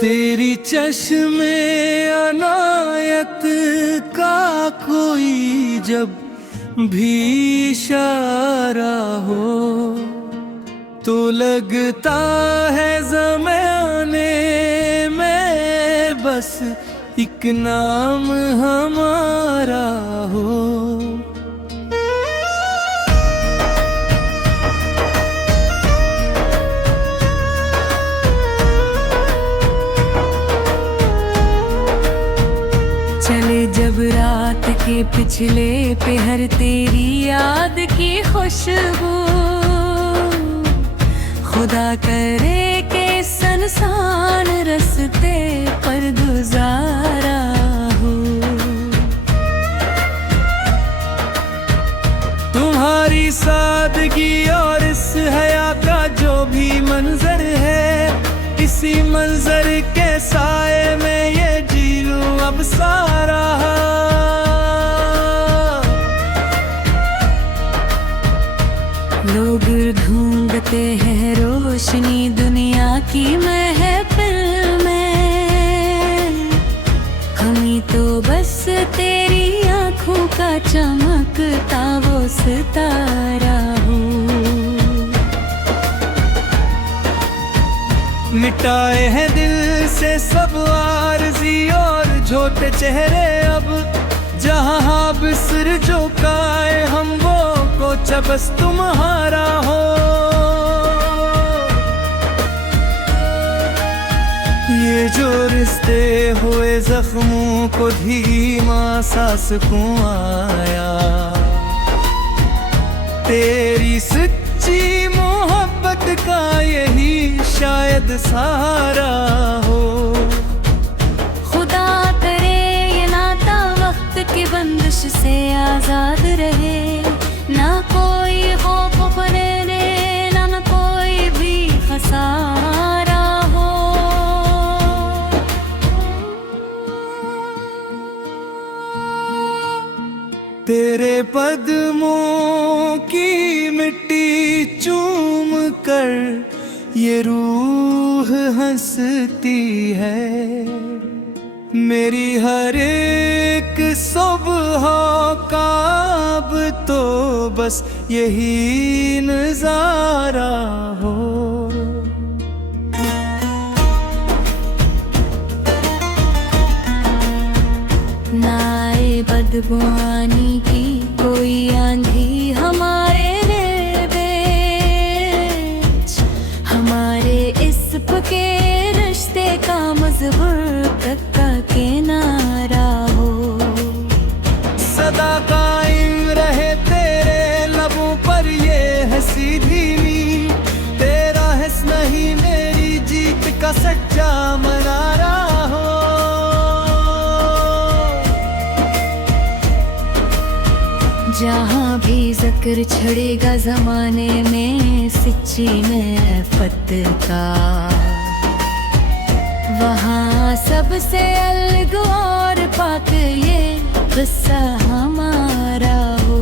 तेरी चश्मे अनायत का कोई जब भी इशारा हो तो लगता है ज़माने में बस एक नाम हमारा हो। चले जब रात के पिछले पहर तेरी याद की खुशबू, खुदा करे के सनसान रस्ते पर गुजारा हो। तुम्हारी सादगी और इस हया का जो भी मंजर है, इसी मंजर के साए में ये जी लूं अब सारा। लोग ढूंढते हैं रोशनी दुनिया की महफिल में, हमें तो बस तेरी आंखों का चमकता वो सितारा हो। मिटाए हैं दिल से सब आरज़ी और झूठे चेहरे अब, जहाँ हाबिसर झुकाए हम वो कोचा बस तुम्हारा हो। ये जो रिश्ते हुए जख्मों को धीमा सा सुकून आया, तेरी सच्ची मोहब्बत का यही शायद सहारा हो। खुदा करे ये नाता वक्त की बंदिश से आजाद रहे, ना कोई खौफ खुलेने ना कोई भी खसारा हो। तेरे कदमों की मिट्टी चूम कर ये रूह हंसती है, मेरी हर एक सुबह का अब तो बस यही नजारा हो। ना आए बदबुआनी की कोई आंधी हमारे बीच, हमारे इस पके रिश्ते का मजबूत का किनारा हो। सदा कायम रहे तेरे लबों पर ये हंसी धीमी, तेरा हंस नहीं मेरी जीत का सच्चा मनारा हो। जहाँ भी जिक्र छड़ेगा जमाने में सच्ची महफत का, वहाँ सबसे अलग और पाक ये किस्सा हमारा हो।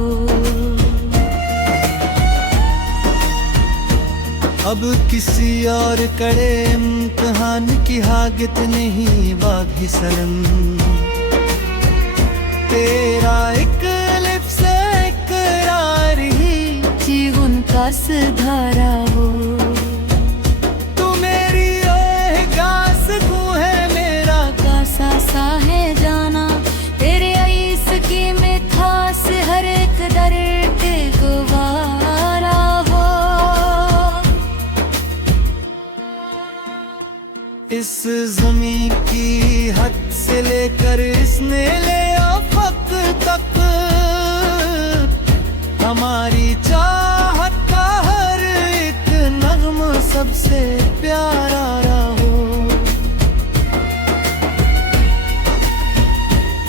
अब किसी और कड़े इम्तिहान की हाजत नहीं बागी सनम, तेरा एक लिप से इकरार ही जीवन का सुधारा हो। तू मेरी एहसास तू है मेरा कासा सा है जाना, तेरे इस की मिठास हर एक दर्द गुवारा हो। इस ज़मीं की हद से लेकर इसने ले आफत तक, हमारी चाहत का हर एक नग़्मा सबसे प्यारा रहो।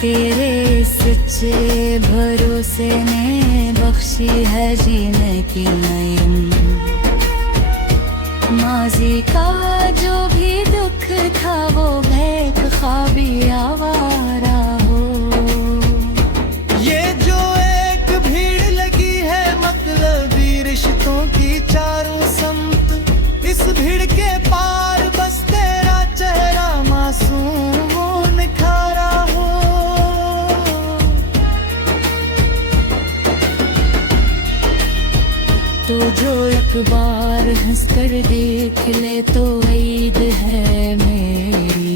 तेरे सच्चे भरोसे ने बख्शी है जीने की नईम, माजी का जो भी दुख था वो बैक ख्वाबी आवारा हो। ये जो एक भीड़ लगी है मतलबी रिश्तों की चारों समत, इस भीड़ के पार बस तेरा चेहरा देख ले तो ईद है मेरी।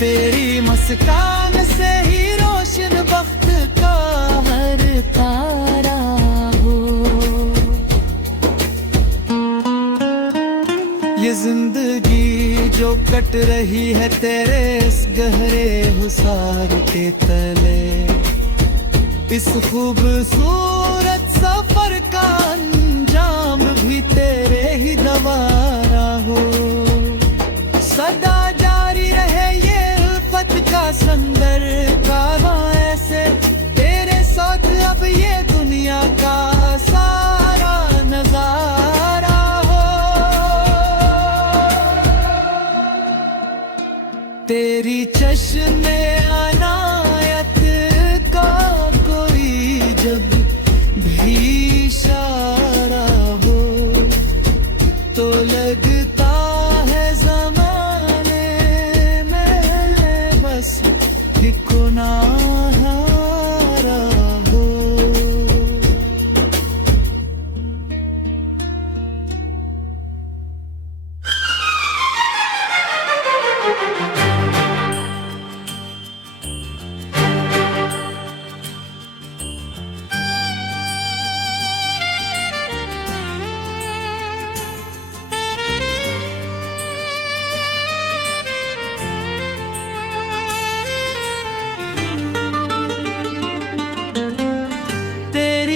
तेरी मुस्कान से ही रोशन वक्त का हर तारा हो। ये जिंदगी जो कट रही है तेरे इस गहरे हुसार के तले, इस खूबसूरत सफर का अंजाम भी तेरे ही द्वारा हो। सदा जारी रहे ये उल्फत का संदर कारवां ऐसे, तेरे साथ अब ये दुनिया का सारा नजारा हो। तेरी चश्मे अनायत का कोई जब भी इशारा हो, तो लगता है ज़माने में बस एक गुनाहगार हो।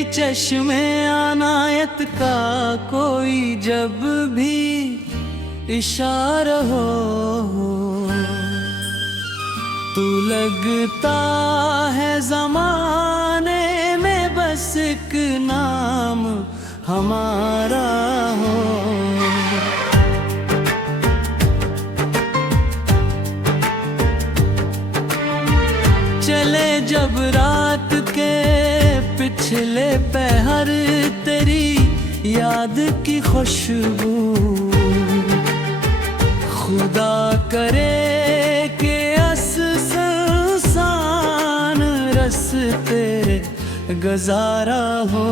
चश्मे अनायत का कोई जब भी इशारा हो, तू लगता है ज़माने में बस एक नाम हमारा हो। चले जब रात के पिछले पहर, तेरी याद की खुशबू खुदा करे कि आसान रस्ते गुजारा हो।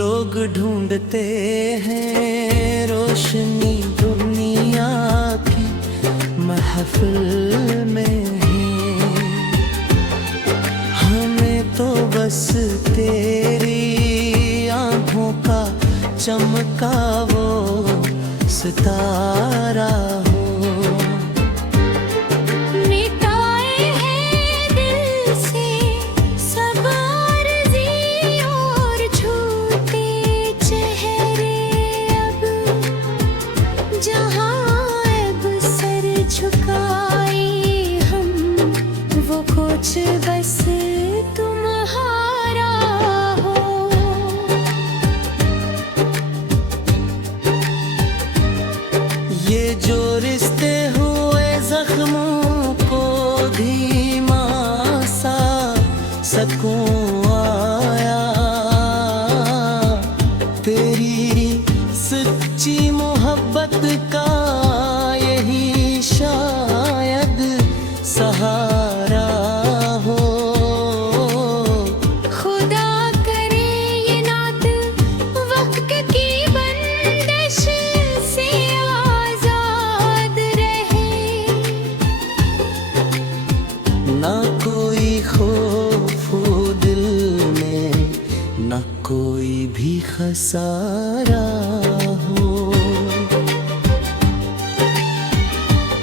लोग ढूंढते हैं रोशनी दुनिया की महफिल में है, हमें तो बस तेरी आँखों का चमका वो सितारा हो। बस तुम्हारा हो। ये जो रिश्ते हुए जख्मों को धीमा सा सकून आया, तेरी सच्ची मोहब्बत का यही शायद सहारा हो। खुदा करे ये नात वक्त की बंदिश से आजाद रहे, ना कोई खौफ दिल में, ना कोई भी खसारा हो।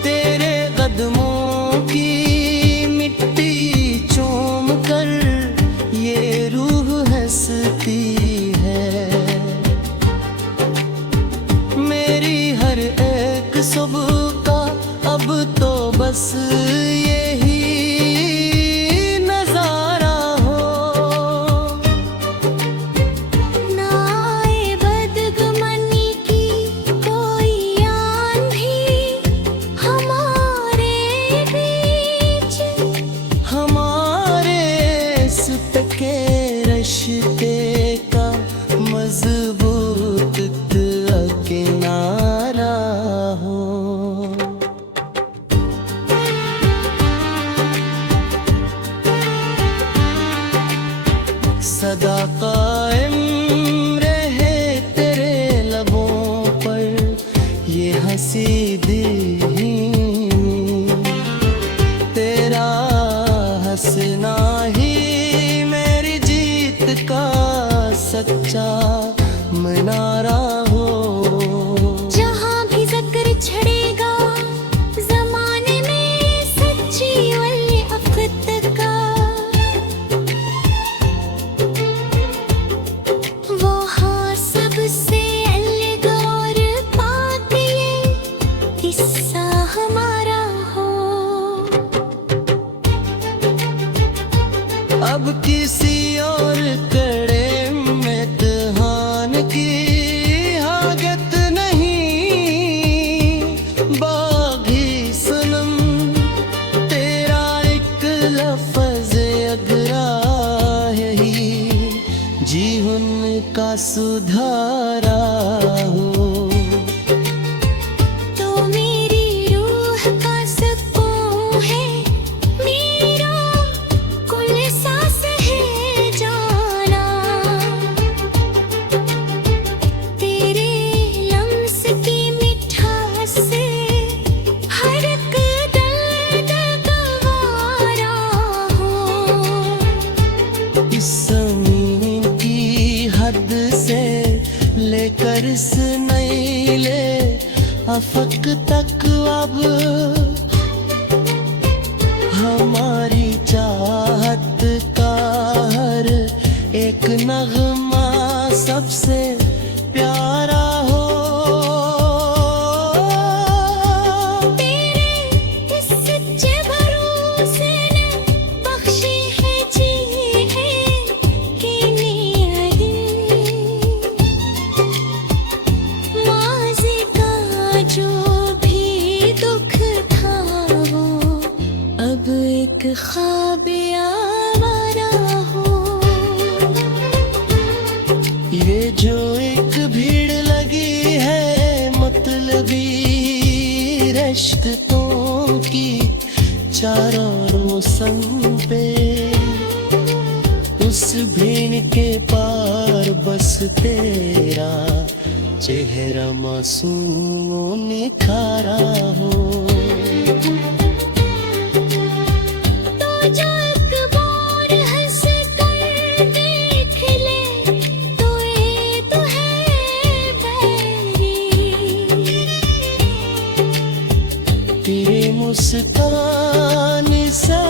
तेरे कदमों की मिट्टी चूम कर ये रूह हंसती सुबह का अब तो बस यही नजारा हो। ना आए बदगुमानी की कोई आंधी हमारे बीच, हमारे इस पक्के रिश्ते का मजबूत किनारा हो। सदा कायम रहे तेरे लबों पर ये हंसी धीमी, तेरा हंसना ही मेरी जीत का सच्चा मनारा हो। जहाँ भी ज़िक्र छड़ेगा ज़माने में सच्ची उल्फत का, वो हाँ सबसे अलग और पाक ये हिस्सा हमारा हो। अब किसी और कड़े इम्तिहान की हाजत नहीं, बागी सनम तेरा एक लफ्ज़ अगरा यही जीवन का सुधारा हो। तो मेरी रूह का सुकून है, मेरा कुल सांस है जाना, तेरे लम्स की मिठास से हर एक दर्द गवारा हो। इस ज़मीन की हद से लेकर इस नीले अफक तक अब हमारी चाहत का हर एक नगमा सबसे प्यारा हो। तेरे इस सच्चे भरोसे ने बख्शी है जी है कि माज़ी का जो भी दुख था वो अब एक ख्वाब आवारा हो। ये जो एक भीड़ लगी है मतलबी रिश्तों की चारों मौसम पे, उस भीड़ के पार बस तेरा चेहरा मासूम निखारा हो। तो जो एक बार हंस कर देख ले तो ये तो है बैरी, तेरे मुस्कान सा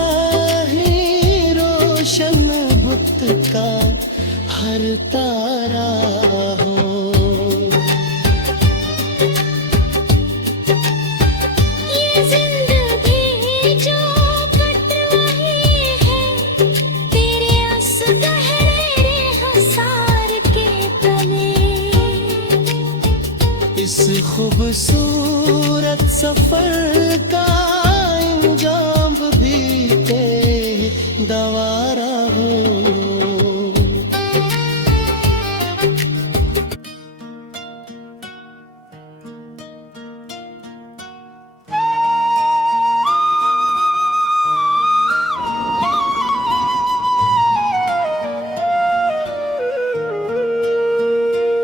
ही रोशन बुत का हर तारा हो। ये जिंदगी जो कट रही है तेरे आंसू गहरे हंसार के तले, इस खूबसूरत सफर का अंजाम भी दवारा हो।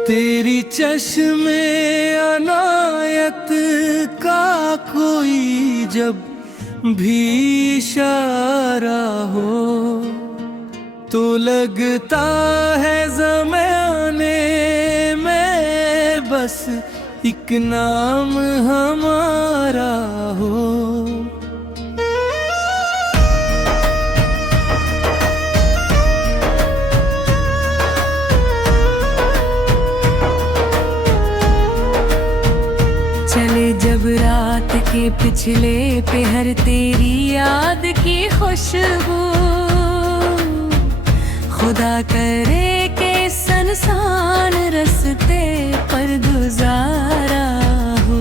तेरी चश्मे अनायत का कोई जब भी इशारा हो तो लगता है ज़माने में बस एक नाम हमारा हो। चले जब जब रात के पिछले पहर तेरी याद की खुशबू, खुदा करे के संसान रस्ते पर गुजारा हो।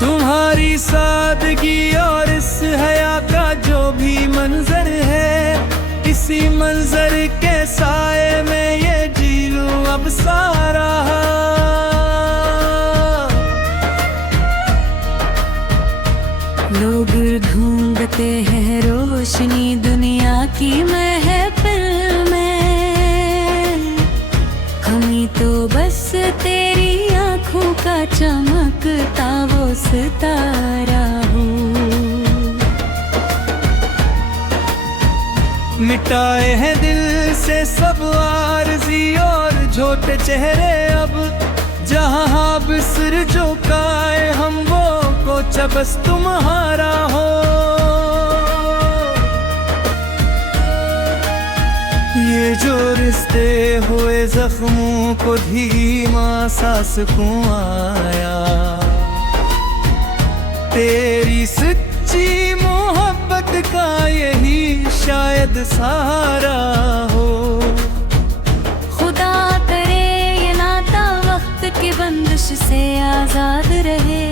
तुम्हारी सादगी और इस हया का जो भी मंजर है, इसी मंजर के साए में ये जी लूं अब सारा। लोग ढूंढते हैं रोशनी दुनिया की महफिल में, हमें तो बस तेरी आंखों का चमकता वो सितारा हो। मिटाए हैं दिल से सब आरज़ी और झूठे चेहरे अब, जहाँ बिसर झुकाए हम वो कोचा बस तुम्हारा हो। ये जो रिश्ते हुए जख्मों को धीमा सा सुकून आया, तेरी सच्ची मोहब्बत का यही शायद सहारा हो। खुदा करे ये नाता वक्त की बंदिश से आजाद रहे,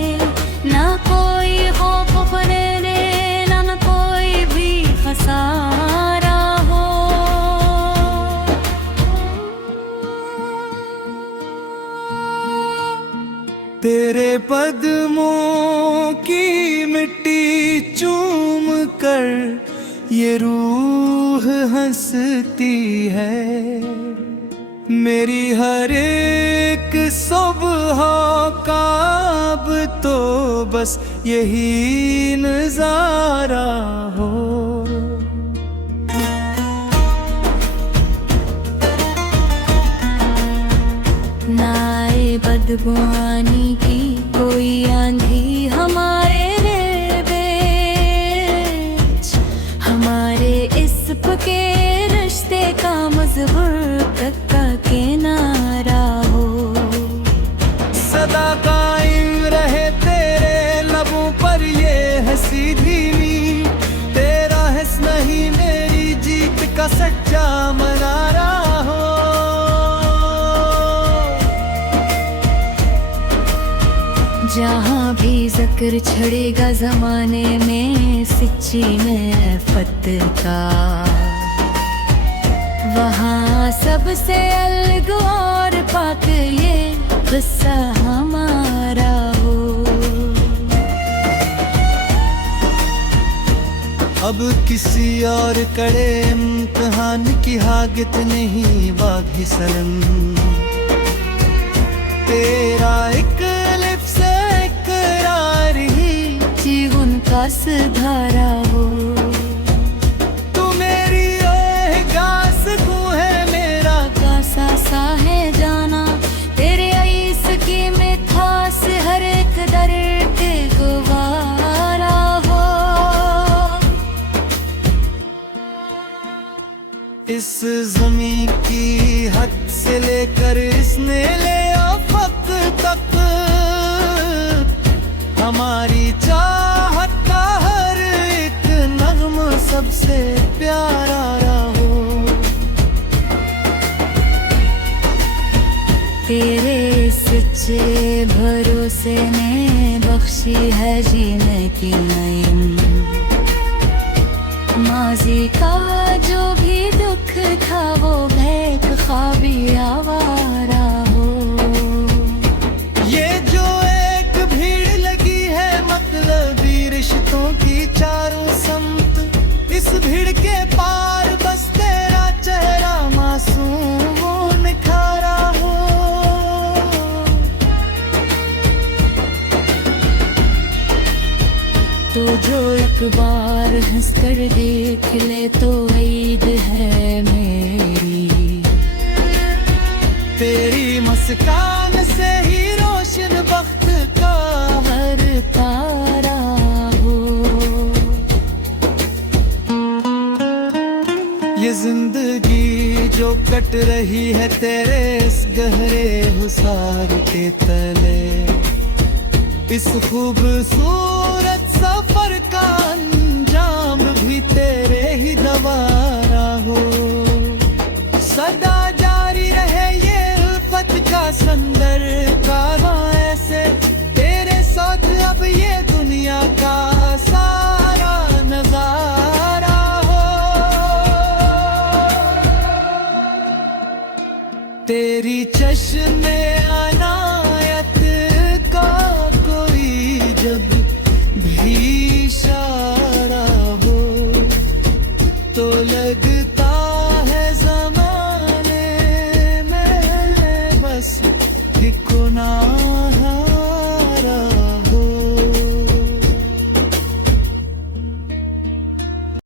ना कोई खौफ खुलने ना कोई भी खसारा हो। तेरे कदमों की मिट्टी चूम कर ये रूह हंसती है, मेरी हर एक सुबह का अब तो बस यही नजारा हो। नाए बदगुमानी की कोई आंधी हमारे बीच, हमारे इस पके रिश्ते का मजबूत का किनारा हो। सदा कायम रहे तेरे लबों पर ये हंसी धीमी, तेरा हिस्स नहीं मेरी जीत का सच्चा मनारा हो। जहाँ भी जिक्र छड़ेगा जमाने में सच्ची महफत का, वहाँ सबसे अलग और पाक ये किस्सा हमारा हो। अब किसी और कड़े इम्तिहान की हाजत नहीं बागी सनम, तेरा एक लिप से इकरार ही जीवन का सुधारा हो। तू मेरी एहसास तू है मेरा कासा सा है जाना, तेरे इस की मिठास हर एक दर्द गुवारा हो। इस ज़मीं की हद से लेकर इसने ले आफक तक, हमारी चाहत का हर एक नग़्मा सबसे प्यारा हो। तेरे सच्चे भरोसे ने बख्शी है जीने की नईम, माजी का जो भी दुख था वो बैक ख्वाबी आवारा हो। ये जो एक भीड़ लगी है मतलबी रिश्तों की चारों समत, इस भीड़ के पार बस तेरा चेहरा मासूम वो निखारा हो। तो जो एक बार हंस कर देख ले तो ईद है मेरी, तेरी मुस्कान से ही रोशन बख्त का हर तारा हो। ये जिंदगी जो कट रही है तेरे इस गहरे हुसार के तले। इस खूबसूरत सफर का अंजाम भी तेरे ही द्वारा हो। सदा जारी रहे ये उल्फत का संदर कारवां ऐसे, तेरे साथ अब ये दुनिया का सारा नजारा हो। तेरी चश्मे अनायत का कोई जब भी इशारा हो, तो लगता है ज़माने में बस एक गुनाह